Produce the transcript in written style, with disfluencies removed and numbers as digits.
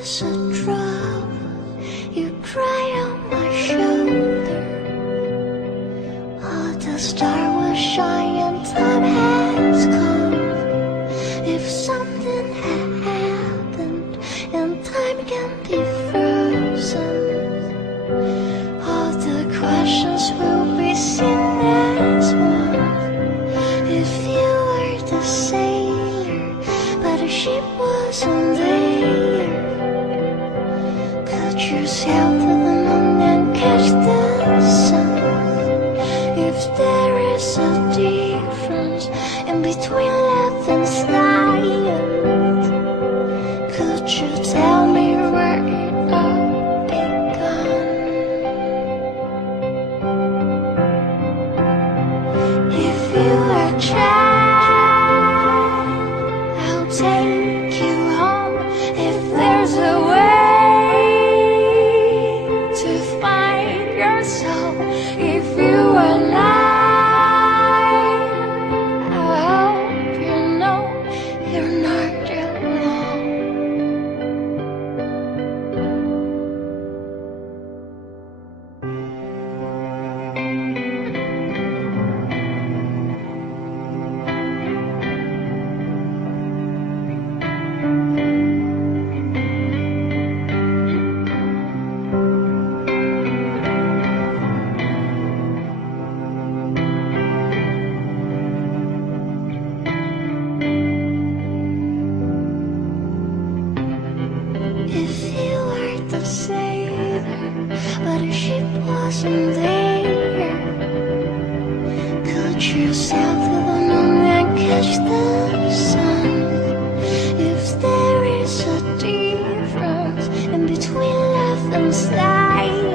is a drop, you cry on my shoulder. Oh, the star will shine and time has come. If something had happened and time can be frozen, all the questions will be seen as one. If you were the sailor, but the ship wasn't there, could you sail to the moon and catch the sun? If there is a difference in between love and silence, could you tell me where it all began? If you are a child, I'll take you home. If there's a way to find your soul, if you are alive, I hope you know you're not alone. If you were the sailor, but the ship wasn't there, could you sail